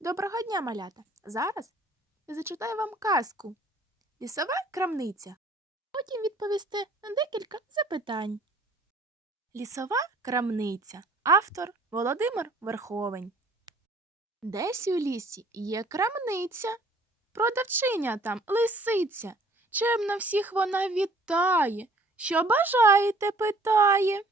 Доброго дня, малята! Зараз я зачитаю вам казку. Лісова крамниця. Потім відповісте на декілька запитань. Лісова крамниця. Автор Володимир Верховень. Десь у лісі є крамниця. Продавчиня там лисиця. Чемно всіх вона вітає. Що бажаєте, питає.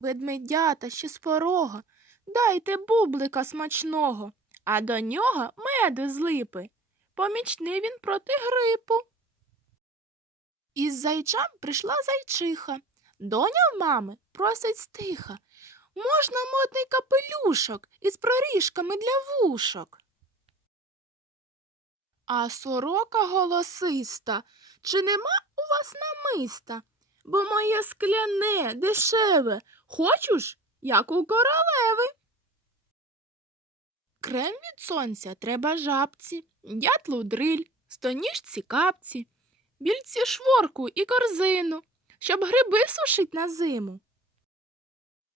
Ведмедята ще з порога. Дайте бублика смачного, а до нього меду з липи. Помічний він проти грипу. Із зайчам прийшла зайчиха. Доня в мами просить стиха. Можна модний капелюшок із проріжками для вушок. А сорока голосиста. Чи нема у вас намиста? Бо моє скляне, дешеве. Хочеш, як у королеви? Крем від сонця треба жабці, дятлу дриль, стоніжці капці, більці шворку і корзину, щоб гриби сушить на зиму.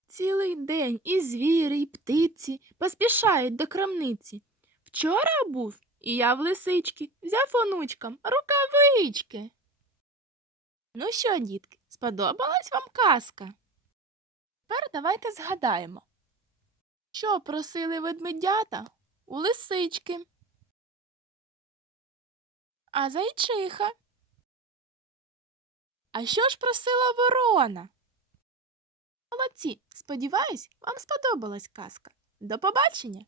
Цілий день і звірі, і птиці поспішають до крамниці. Вчора був, і я в лисички взяв онучкам рукавички. Ну що, дітки, сподобалась вам казка? Тепер давайте згадаємо, що просили ведмедята у лисички, а зайчиха. А що ж просила ворона? Молодці, сподіваюсь, вам сподобалась казка. До побачення!